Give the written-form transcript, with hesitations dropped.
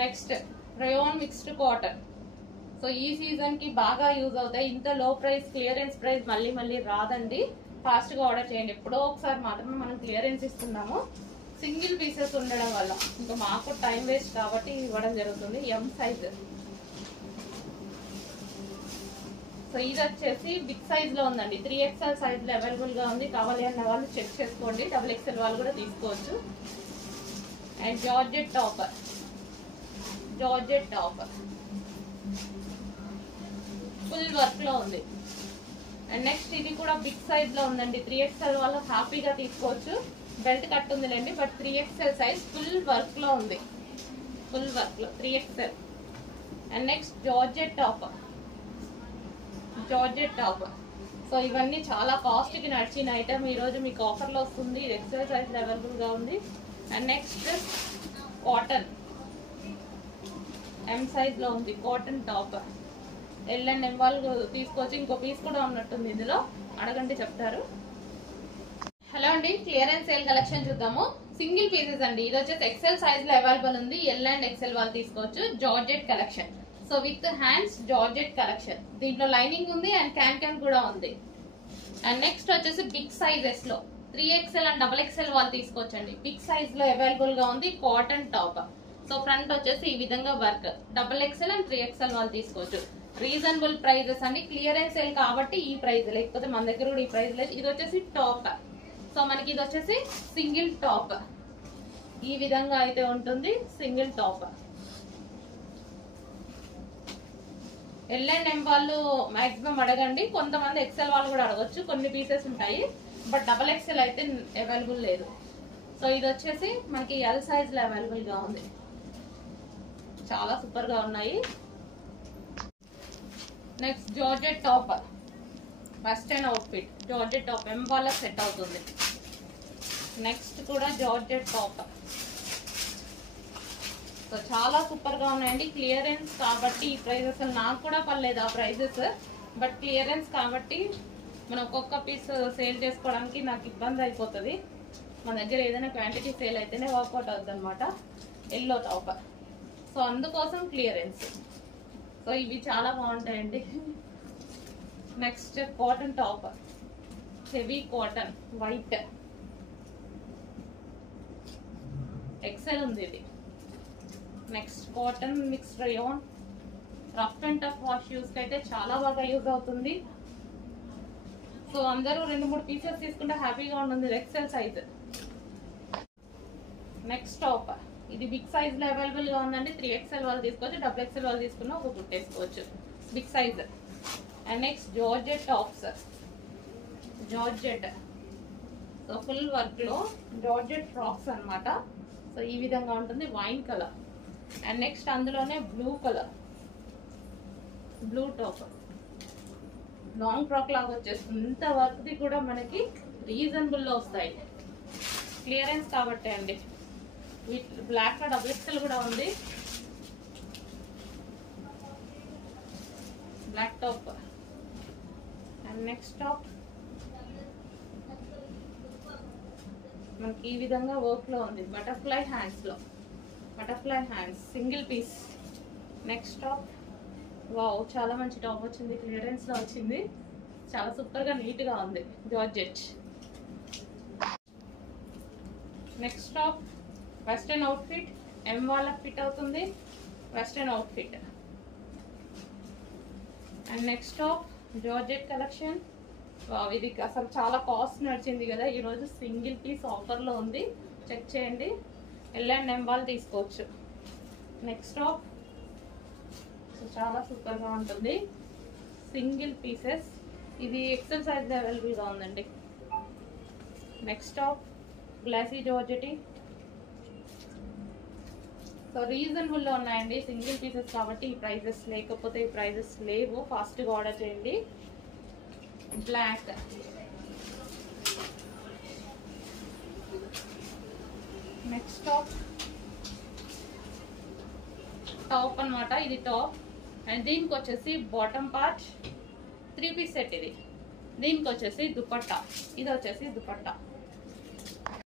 Next rayon mixed cotton. So ఈ season కి బాగా యూజ్ అవుతాయి. ఇంత లో ప్రైస్ క్లియరెన్స్ ప్రైస్ మళ్ళీ మళ్ళీ రాదండి. ఫాస్ట్ గా ఆర్డర్ చేయండి. ఎప్పుడో ఒకసారి మాత్రమే మనం క్లియరెన్స్ ఇస్తున్నాము. సింగిల్ పీసెస్ ఉండడం వల్ల ఇంకా మాకు టైం వేస్ట్ కాబట్టి ఇవ్వడం జరుగుతుంది. M size. సో ఇది వచ్చేసి బిగ్ సైజ్ లో ఉందండి. 3XL సైజ్ లో అవైలబుల్ గా ఉంది. కావాలి అన్న వాళ్ళు చెక్ చేసుకోండి. XXL వాళ్ళు కూడా తీసుకోవచ్చు. And georgette topper. Full work లో ఉంది. అండ్ నెక్స్ట్ ఇది కూడా బిగ్ సైజ్ లో ఉందండి. 3XL వాళ్ళు హ్యాపీగా తీసుకోవచ్చు. బెల్ట్ కట్ ఉందిలేండి, but 3XL size full work లో ఉంది. ఫుల్ వర్క్ లో 3XL. And next georgette topper. So ఇవన్నీ చాలా కాస్ట్ కి నడిచిన ఐటమ్. ఈ రోజు మీకు ఆఫర్ లో వస్తుంది. ఇది XL సైజ్ అవైలబుల్ గా ఉంది. And next cotton M size లో ఉంది. Cotton topper. L&M వాళ్ళు తీసుకోవచ్చు. ఇంకో పీస్ కూడా ఉన్నట్టుంది ఇందులో, అడగండి చెప్తారు. హలో అండి, క్లియరెన్స్ సేల్ కలెక్షన్ చూద్దాము. సింగిల్ పీసెస్ అండి. ఇది వచ్చేసి XL సైజ్ లో అవైలబుల్ ఉంది. L and XL వాళ్ళు తీసుకోవచ్చు. Georgette collection. So with hands georgette collection. దీంట్లో లైనింగ్ ఉంది అండ్ క్యాన్ కూడా ఉంది. అండ్ నెక్స్ట్ వచ్చేసి బిగ్ సైజెస్ లో 3XL అండ్ XXL వాళ్ళు తీసుకోవచ్చండి. బిగ్ సైజ్ లో అవైలబుల్ గా ఉంది. Cotton top. సో ఫ్రంట్ వచ్చేసి ఈ విధంగా వర్క్. XXL అండ్ 3XL వాళ్ళు తీసుకోవచ్చు. రీజనబుల్ ప్రైజెస్ అండి. క్లియరెన్స్ సేల్ కాబట్టి ఈ ప్రైస్, లేకపోతే మన దగ్గర కూడా ఈ ప్రైస్ లేదు. ఇది వచ్చేసి టాప్. సో మనకి ఇది వచ్చేసి సింగిల్ టాప్. ఈ విధంగా అయితే ఉంటుంది సింగిల్ టాప్. L&M వాళ్ళు మాక్సిమం అడగండి. కొంతమంది XL వాళ్ళు కూడా అడగచ్చు. కొన్ని పీసెస్ ఉంటాయి, బట్ XXL అయితే అవైలబుల్ లేదు. సో ఇది వచ్చేసి మనకి L సైజ్ లో అవైలబుల్ గా ఉంది. చాలా సూపర్ గా ఉన్నాయి. Next georgette top. Western outfit. Georgette top M వాళ్ళ సెట్ అవుతుంది. నెక్స్ట్ కూడా జార్జెట్ టాప్. సో చాలా సూపర్ గా ఉన్నాయండి. క్లియరెన్స్ కాబట్టి ఈ ప్రైజెస్ నాకు కూడా పర్లేదు ఆ ప్రైజెస్, బట్ క్లియరెన్స్ కాబట్టి మనం ఒక్కొక్క పీస్ సేల్ చేసుకోవడానికి నాకు ఇబ్బంది అయిపోతుంది. మన దగ్గర ఏదైనా క్వాంటిటీ సేల్ అయితేనే వర్కౌట్ అవుతుంది అనమాట. Yellow top. సో అందుకోసం క్లియరెన్స్. సో ఇవి చాలా బాగుంటాయండి. Next cotton top. Heavy cotton white. XL ఉంది ఇది. Next cotton mix rayon. Rough and tough wash use అయితే చాలా బాగా యూజ్ అవుతుంది. సో అందరూ 2-3 పీసెస్ తీసుకుంటే హ్యాపీగా ఉంటుంది. XL size. Next top. ఇది బిగ్ సైజ్ లో అవైలబుల్ గా ఉందండి. 3XL వాళ్ళు తీసుకోవచ్చు. XXL వాళ్ళు తీసుకున్నా ఒక కుట్టేసుకోవచ్చు. Big size. And next georgette tops. Georgette. So full work లో జార్జెట్ ఫ్రాక్స్ అన్నమాట. సో ఈ విధంగా ఉంటుంది. Wine colour. అండ్ నెక్స్ట్ అందులోనే blue colour. Blue top. Long frock లాగా వచ్చేస్తుంది. ఇంత వర్క్ ది కూడా మనకి రీజనబుల్ లో వస్తాయి. క్లియరెన్స్ కాబట్టి అండి. బ్లాక్ లో XXL కూడా ఉంది. Black top. And next top మనకి ఈ విధంగా వర్క్ లో ఉంది. బటర్ఫ్లై హ్యాండ్స్ లో. Butterfly hands single piece. Next top. Wow, చాలా మంచి టాప్ వచ్చింది. క్లియరెన్స్ లో వచ్చింది. చాలా సూపర్ గా నీట్ గా ఉంది. Georgette. Next top western outfit. M వాళ్ళకి ఫిట్ అవుతుంది. Western outfit. And next top georgette collection. ఇది అసలు చాలా కాస్ట్ నడిచింది కదా, ఈరోజు సింగిల్ పీస్ ఆఫర్ లో ఉంది. చెక్ చేయండి. L&M వాళ్ళు తీసుకోవచ్చు. Next top. సో చాలా సూపర్ గా ఉంటుంది. Single pieces. ఇది XL సైజ్ అవైలబుల్ గా ఉందండి. Next top glossy georgette. So reasonable లో ఉన్నాయండి. సింగిల్ పీసెస్ కాబట్టి ఈ ప్రైజెస్, లేకపోతే ఈ ప్రైజెస్ లేవు. ఫాస్ట్ గా ఆర్డర్ చేయండి. బ్లాక్. Next top. టాప్ అన్నమాట. ఇది టాప్. అండ్ దీనికి వచ్చేసి బాటమ్ పార్ట్ 3 పీస్ సెట్. ఇది దీనికి వచ్చేసి దుపట్టా. ఇది వచ్చేసి దుపట్టా.